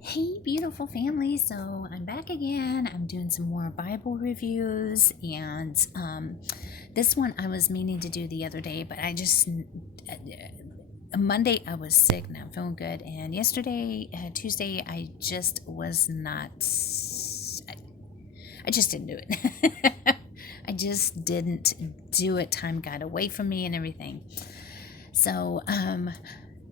Hey, beautiful family. So I'm back again. I'm doing some more Bible reviews, and this one I was meaning to do the other day, but Monday I was sick, not feeling good, and yesterday, Tuesday, I just was not. I just didn't do it. I just didn't do it. Time got away from me and everything. So,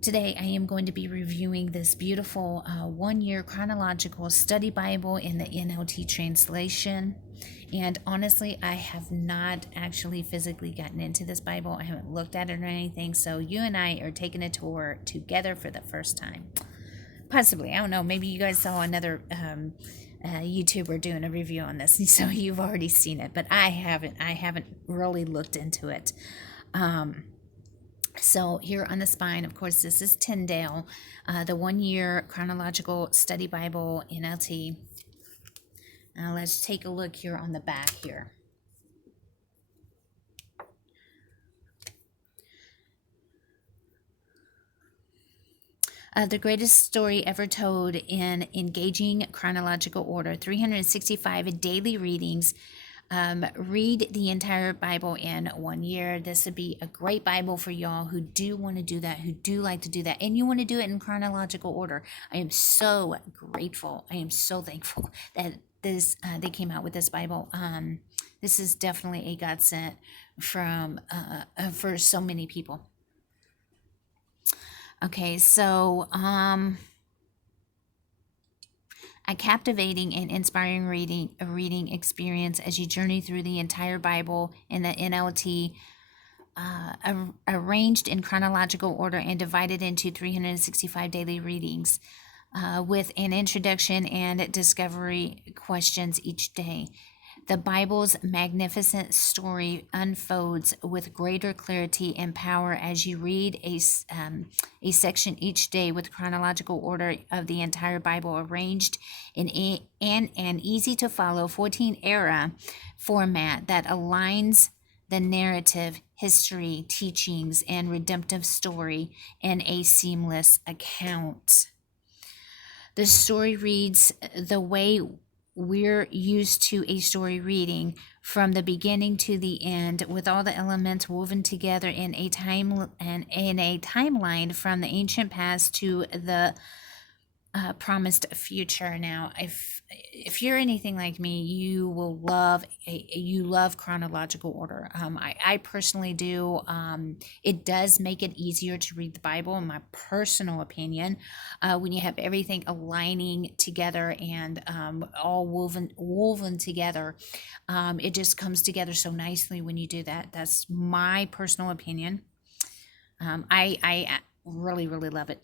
today I am going to be reviewing this beautiful 1 year chronological study Bible in the NLT translation. And honestly, I have not actually physically gotten into this Bible. I haven't looked at it or anything. So you and I are taking a tour together for the first time. Possibly. I don't know. Maybe you guys saw another YouTuber doing a review on this. So you've already seen it. But I haven't. I haven't really looked into it. So here on the spine, of course, this is Tyndale, the 1 year chronological study Bible NLT. Now let's take a look here on the back here. The greatest story ever told in engaging chronological order, 365 daily readings. Read the entire Bible in 1 year. This would be a great Bible for y'all who do want to do that, who do like to do that, and you want to do it in chronological order. I am so grateful. I am so thankful that they came out with this Bible. This is definitely a godsend for so many people. Okay, so a captivating and inspiring reading experience as you journey through the entire Bible in the NLT, arranged in chronological order and divided into 365 daily readings, with an introduction and discovery questions each day. The Bible's magnificent story unfolds with greater clarity and power as you read a section each day with chronological order of the entire Bible arranged in an easy to follow 14 era format that aligns the narrative, history, teachings, and redemptive story in a seamless account. The story reads the way we're used to a story reading, from the beginning to the end, with all the elements woven together in a timeline from the ancient past to the promised future. Now, if you're anything like me, you will love chronological order. I personally do. It does make it easier to read the Bible, in my personal opinion, when you have everything aligning together and all woven together. It just comes together so nicely when you do that. That's my personal opinion. I really love it.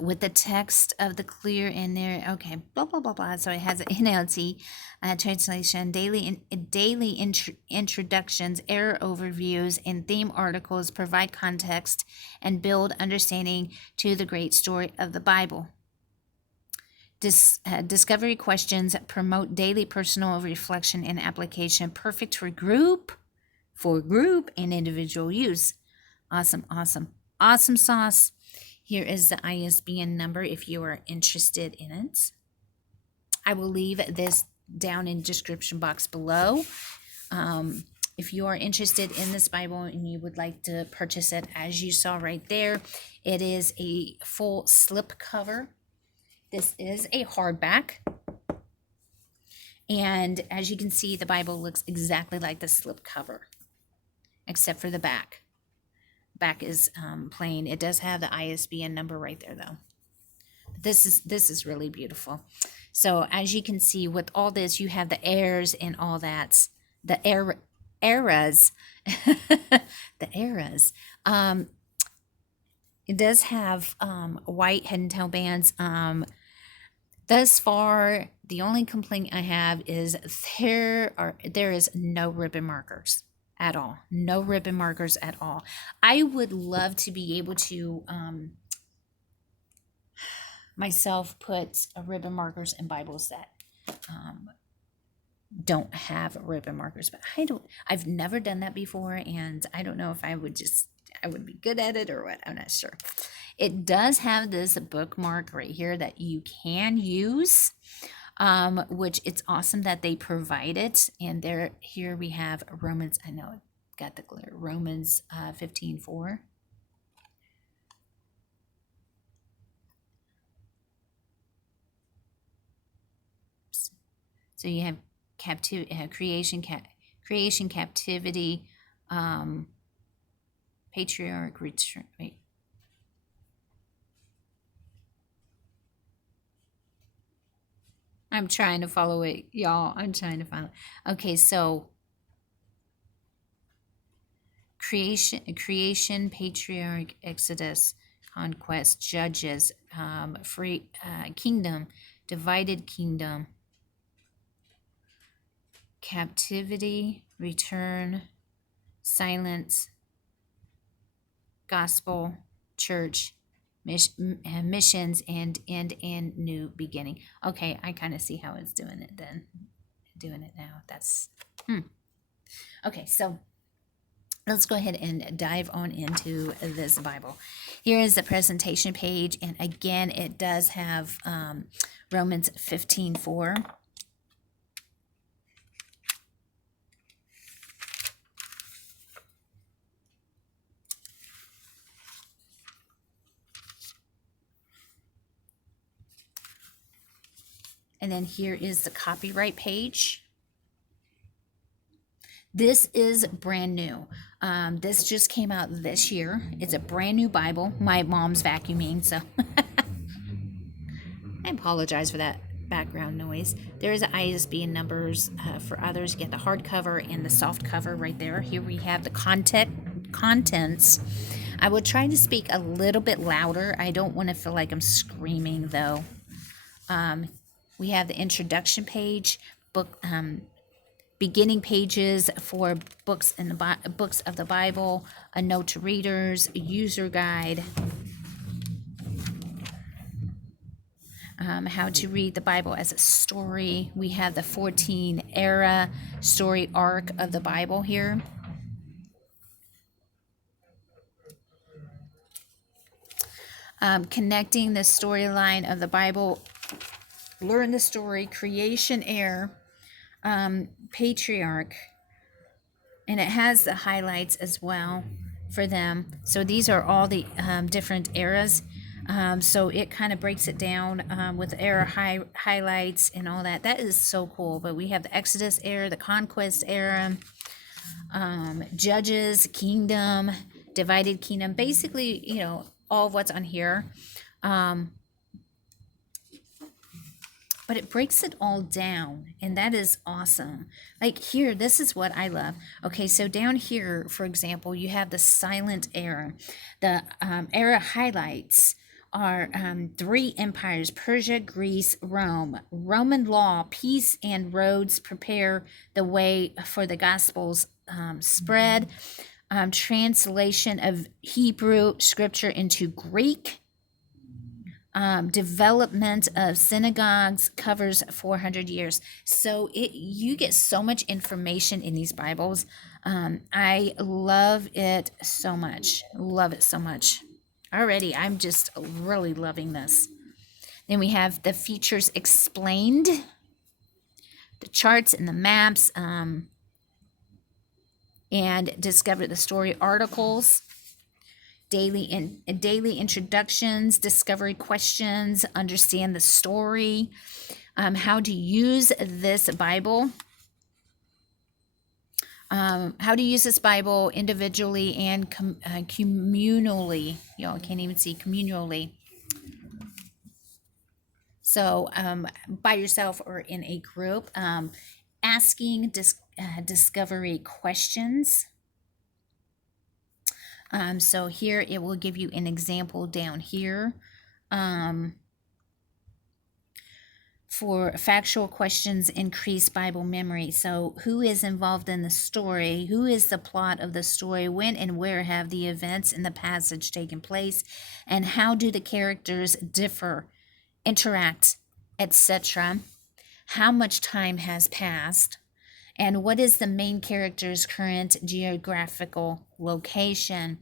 With the text of the clear in there. Okay, blah blah blah blah. So it has an NLT translation, daily introductions, error overviews, and theme articles provide context and build understanding to the great story of the Bible. Discovery questions promote daily personal reflection and application, perfect for group and individual use. Awesome sauce. Here is the ISBN number if you are interested in it. I will leave this down in the description box below. If you are interested in this Bible and you would like to purchase it, as you saw right there, it is a full slip cover. This is a hardback. And as you can see, the Bible looks exactly like the slip cover, except for the back. Back is plain. It does have the ISBN number right there, though. This is really beautiful. So as you can see, with all this, you have the eras and all that. The eras. The eras. It does have white head and tail bands. Thus far, the only complaint I have is there is no ribbon markers at all. No ribbon markers at all. I would love to be able to myself put ribbon markers in Bibles that don't have ribbon markers, but I've never done that before, and I don't know if I would be good at it or what. I'm not sure. It does have this bookmark right here that you can use, which it's awesome that they provide it. And there, here we have Romans. I know it got the glare. Romans 15:4. So you have creation, captivity, patriarch, return. Wait. I'm trying to follow it, y'all. I'm trying to follow. Okay, so creation, patriarch, Exodus, conquest, judges, free kingdom, divided kingdom, captivity, return, silence, gospel, church, missions, and end and new beginning. Okay, I kind of see how it's doing it then. Doing it now. That's okay. So let's go ahead and dive on into this Bible. Here is the presentation page, and again, it does have Romans 15:4. And then here is the copyright page. This is brand new. This just came out this year. It's a brand new Bible. My mom's vacuuming, so I apologize for that background noise. There is ISBN numbers for others. You get the hardcover and the soft cover right there. Here we have the contents. I will try to speak a little bit louder. I don't want to feel like I'm screaming though. We have the introduction page, book, beginning pages for books in the books of the Bible, a note to readers, a user guide, how to read the Bible as a story. We have the 14 era story arc of the Bible here. Connecting the storyline of the Bible, learn the story, creation era, patriarch, and it has the highlights as well for them. So these are all the different eras. So it kind of breaks it down with era highlights and all that. That is so cool. But we have the Exodus era, the conquest era, judges, kingdom, divided kingdom. Basically, you know, all of what's on here. But it breaks it all down, and that is awesome. Like here, this is what I love. Okay, so down here, for example, you have the silent era. The era highlights are 3 empires: Persia, Greece, Rome. Roman law, peace, and roads prepare the way for the gospel's spread. Translation of Hebrew scripture into Greek. Development of synagogues covers 400 years. So you get so much information in these Bibles. I love it so much. Love it so much. Already, I'm just really loving this. Then we have the features explained, the charts and the maps, and discover the story articles. Daily introductions, discovery questions, understand the story, how to use this Bible, individually and communally. Y'all can't even see communally. So by yourself or in a group, asking discovery questions. So here it will give you an example down here. For factual questions, increase Bible memory. So who is involved in the story? Who is the plot of the story? When and where have the events in the passage taken place? And how do the characters differ, interact, etc.? How much time has passed? And what is the main character's current geographical location?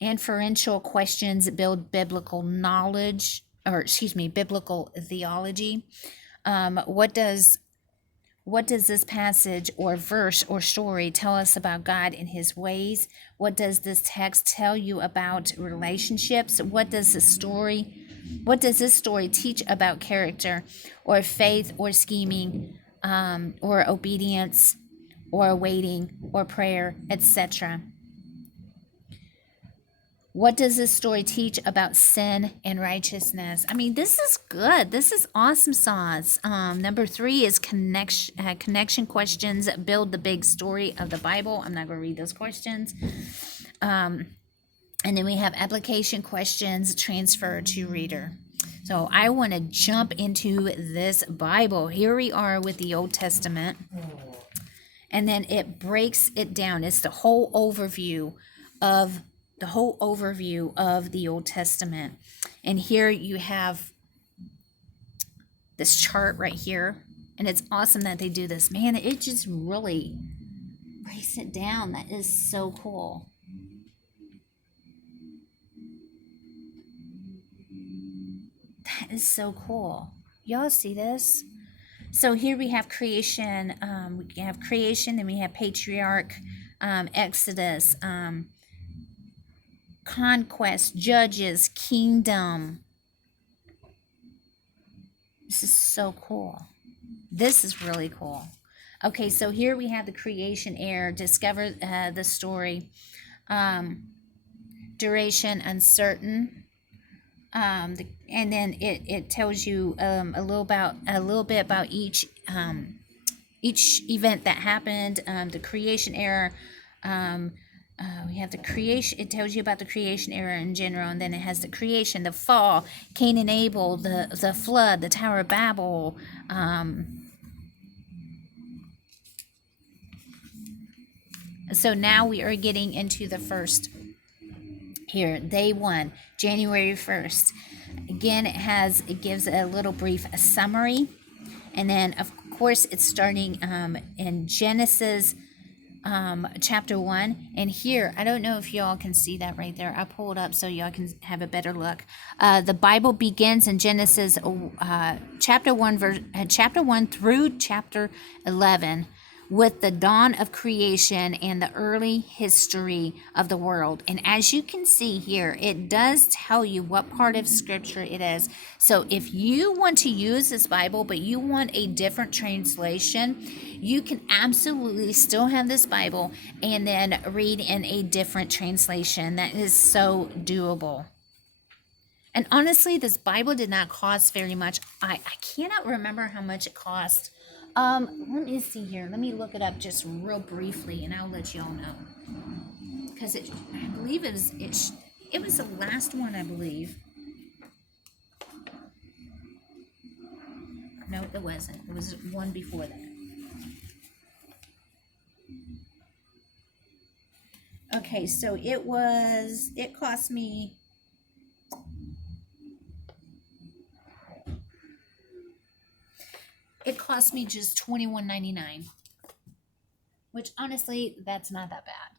Inferential questions build biblical knowledge, or excuse me, biblical theology. What does this passage or verse or story tell us about God and his ways? What does this text tell you about relationships? What does this story teach about character or faith or scheming, or obedience or waiting or prayer, etc.? What does this story teach about sin and righteousness? I mean, this is good. This is awesome sauce. Number 3 is connection questions build the big story of the Bible. I'm not going to read those questions. And then we have application questions transfer to reader. So I want to jump into this Bible. Here we are with the Old Testament. And then it breaks it down. It's the whole overview of the Old Testament. And here you have this chart right here. And it's awesome that they do this. Man, it just really breaks it down. That is so cool. That is so cool. Y'all see this? So here we have creation. We have creation, and we have patriarch, Exodus, conquest, judges, kingdom. This is so cool. This is really cool. Okay, so here we have the creation era, discover the story, duration uncertain, and then it tells you a little bit about each event that happened. The creation era. We have the creation. It tells you about the creation era in general, and then it has the creation, the fall, Cain and Abel, the flood, the Tower of Babel. So now we are getting into the first here, day 1, January 1st. Again, it gives a little brief summary, and then of course it's starting in Genesis. Chapter 1, and here, I don't know if y'all can see that right there. I pulled up so y'all can have a better look. The Bible begins in Genesis chapter 1 through chapter 11, with the dawn of creation and the early history of the world. And as you can see here, it does tell you what part of scripture it is. So if you want to use this Bible, but you want a different translation, you can absolutely still have this Bible and then read in a different translation. That is so doable. And honestly, this Bible did not cost very much. I cannot remember how much it cost. Let me see here. Let me look it up just real briefly, and I'll let y'all know. Because I believe it was the last one, I believe. No, it wasn't. It was one before that. Okay, so it cost me just $21.99, which honestly, that's not that bad.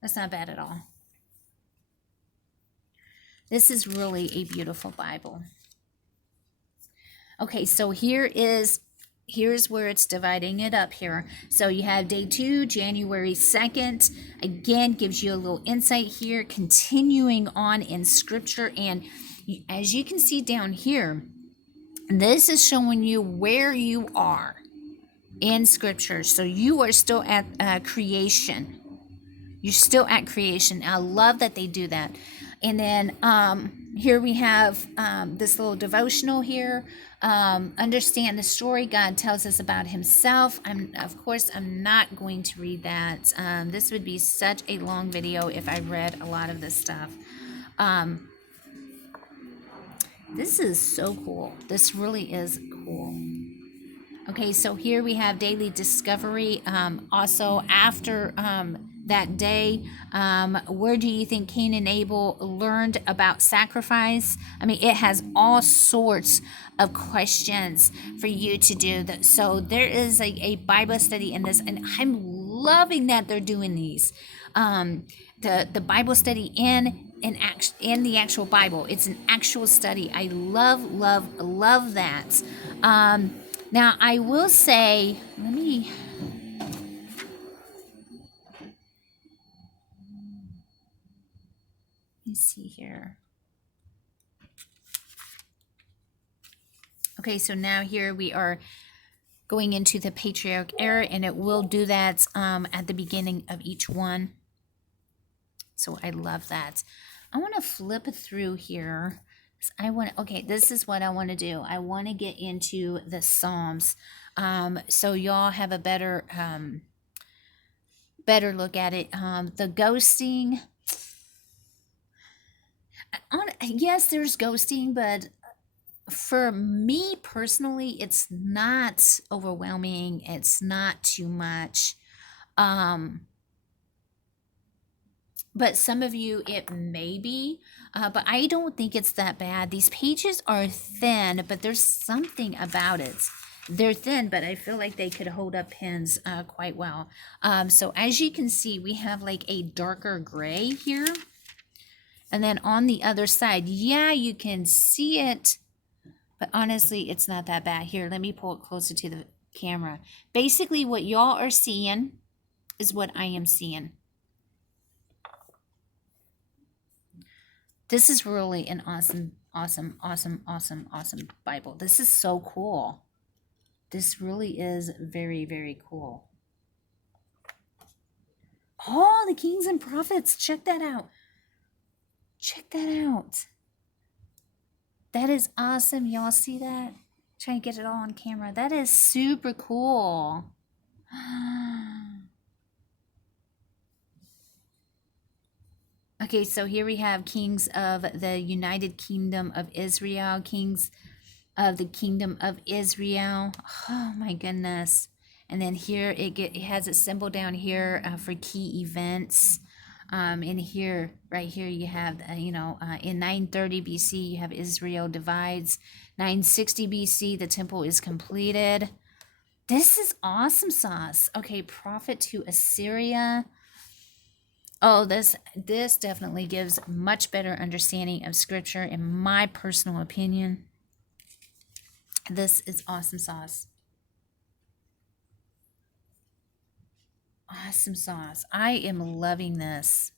That's not bad at all. This is really a beautiful Bible. Okay, so here's where it's dividing it up here. So you have day 2, January 2nd. Again, gives you a little insight here, continuing on in scripture. And as you can see down here, this is showing you where you are in scripture. So you are still at creation. You're still at creation. I love that they do that. And then here we have this little devotional here. Understand the story God tells us about himself. Of course, I'm not going to read that. This would be such a long video if I read a lot of this stuff. This is so cool. This really is cool. Okay, so here we have daily discovery. Also, after that day, where do you think Cain and Abel learned about sacrifice? I mean, it has all sorts of questions for you to do. So there is a Bible study in this, and I'm loving that they're doing these. The Bible study in the actual Bible. It's an actual study. I love that. Um, Now I will say, let me see here. Okay, so now here we are going into the Patriarch Era, and it will do that at the beginning of each one. So I love that. I want to flip through here. Okay, this is what I want to do. I want to get into the Psalms. So y'all have a better look at it. The ghosting. Yes, there's ghosting, but for me personally, it's not overwhelming. It's not too much. But some of you, it may be, but I don't think it's that bad. These pages are thin, but there's something about it. They're thin, but I feel like they could hold up pens quite well. So as you can see, we have like a darker gray here. And then on the other side, yeah, you can see it, but honestly, it's not that bad. Here, let me pull it closer to the camera. Basically, what y'all are seeing is what I am seeing. This is really an awesome Bible. This is so cool. This really is very, very cool. Oh, the Kings and Prophets. Check that out. Check that out. That is awesome. Y'all see that? Trying to get it all on camera. That is super cool. Okay, so here we have Kings of the United Kingdom of Israel, Kings of the Kingdom of Israel. Oh my goodness. And then here it has a symbol down here for key events. In here, right here, you have, in 930 BC, you have Israel divides. 960 BC, the temple is completed. This is awesome sauce. Okay, prophet to Assyria. Oh, this definitely gives much better understanding of scripture, in my personal opinion. This is awesome sauce. Awesome sauce. I am loving this.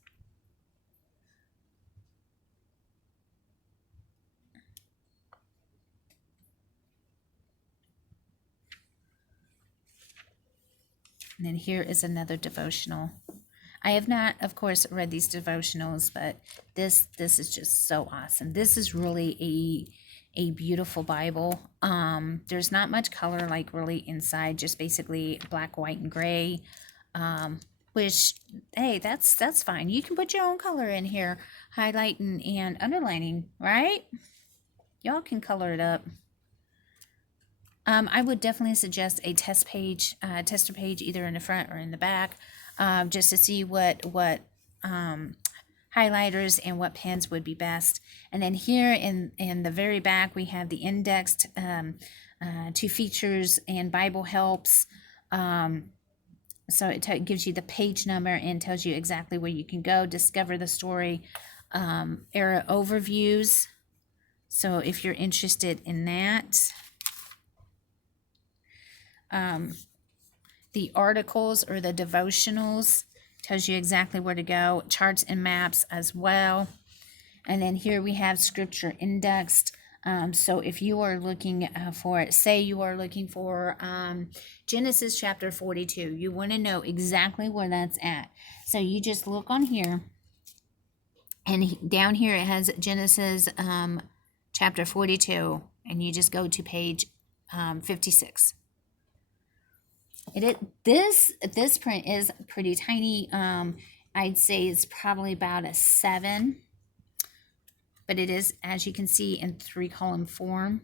And then here is another devotional. I have not, of course, read these devotionals, but this is just so awesome. This is really a beautiful Bible. There's not much color, like, really inside, just basically black, white, and gray. Which, hey, that's fine. You can put your own color in here, highlighting and underlining, right? Y'all can color it up. I would definitely suggest a tester page, either in the front or in the back, just to see what highlighters and what pens would be best. And then here in the very back, we have the indexed to features and Bible helps. So it gives you the page number and tells you exactly where you can go, discover the story, era overviews. So if you're interested in that, the articles or the devotionals tells you exactly where to go, charts and maps as well. And then here we have scripture indexed. So if you are looking for it, say you are looking for Genesis chapter 42, you want to know exactly where that's at. So you just look on here, and down here it has Genesis chapter 42, and you just go to page 56. This print is pretty tiny. I'd say it's probably about a 7. But it is, as you can see, in 3-column form.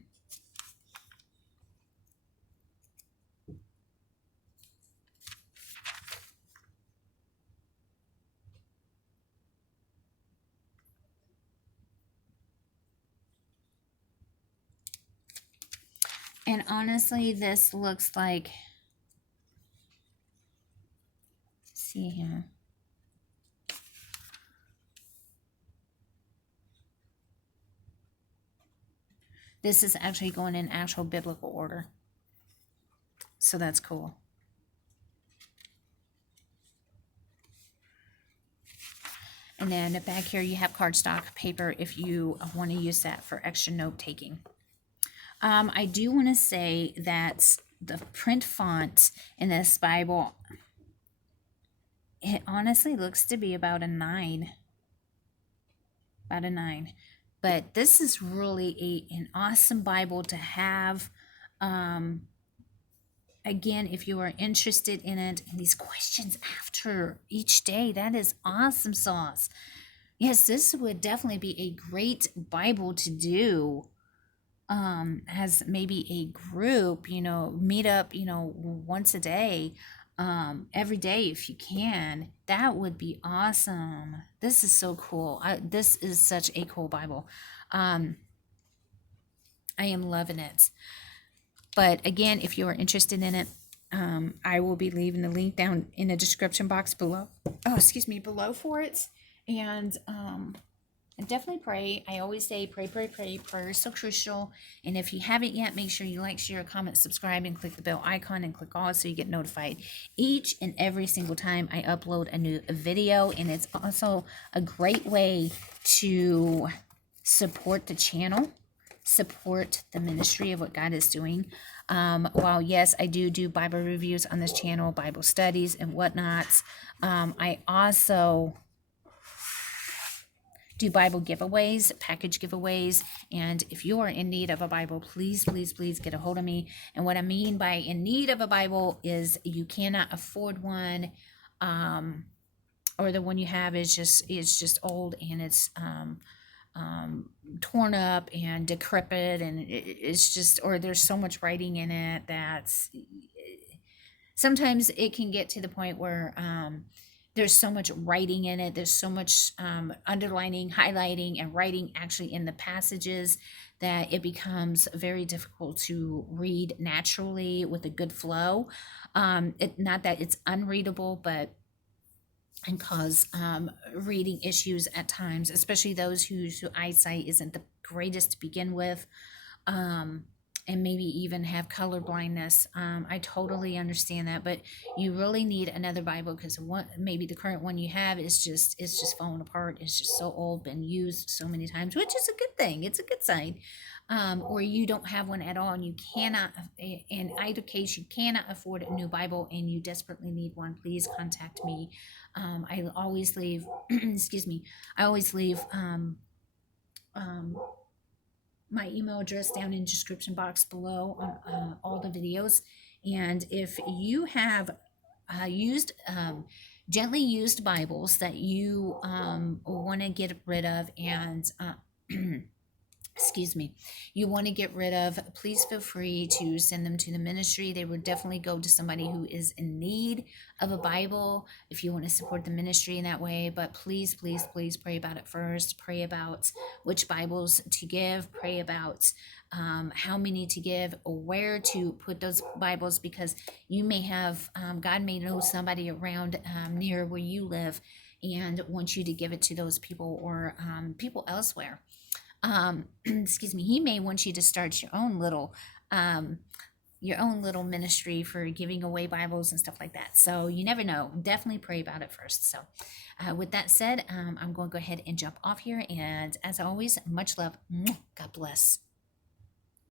And honestly, this looks like, see here. This is actually going in actual biblical order. So that's cool. And then back here you have cardstock paper if you want to use that for extra note taking. I do want to say that the print font in this Bible, it honestly looks to be about a 9. About a 9. But this is really an awesome Bible to have. Again, if you are interested in it, and these questions after each day, that is awesome sauce. Yes, this would definitely be a great Bible to do as maybe a group, meet up, once a day, every day if you can. That would be awesome. This is so cool. This is such a cool Bible. I am loving it. But again, if you are interested in it, I will be leaving the link down in the description box below. Below for it. And definitely pray. I always say pray. Prayer is so crucial. And if you haven't yet, make sure you like, share, comment, subscribe, and click the bell icon and click all so you get notified each and every single time I upload a new video. And it's also a great way to support the channel, support the ministry of what God is doing. While yes, I do Bible reviews on this channel, Bible studies and whatnot, I also do Bible giveaways, package giveaways, and if you are in need of a Bible, please get a hold of me. And what I mean by in need of a Bible is you cannot afford one, or the one you have is just old and it's torn up and decrepit, and it's just, or there's so much writing in it that's sometimes it can get to the point where there's so much writing in it, there's so much underlining, highlighting, and writing actually in the passages that it becomes very difficult to read naturally with a good flow. Not that it's unreadable, but and cause reading issues at times, especially those whose eyesight isn't the greatest to begin with, and maybe even have color blindness. I totally understand that, but you really need another Bible because maybe the current one you have is just falling apart. It's just so old, been used so many times, which is a good thing. It's a good sign. Or you don't have one at all, and you cannot, in either case, you cannot afford a new Bible and you desperately need one, please contact me. I always leave, I always leave my email address down in the description box below on all the videos. And if you have used gently used Bibles that you want to get rid of, and you want to get rid of, please feel free to send them to the ministry. They would definitely go to somebody who is in need of a Bible if you want to support the ministry in that way. But please pray about it first. Pray about which Bibles to give. Pray about how many to give, or where to put those Bibles, because you may have, God may know somebody around near where you live and want you to give it to those people, or people elsewhere. He may want you to start your own little ministry for giving away Bibles and stuff like that. So you never know. Definitely pray about it first. So with that said, I'm going to go ahead and jump off here. And as always, much love. God bless.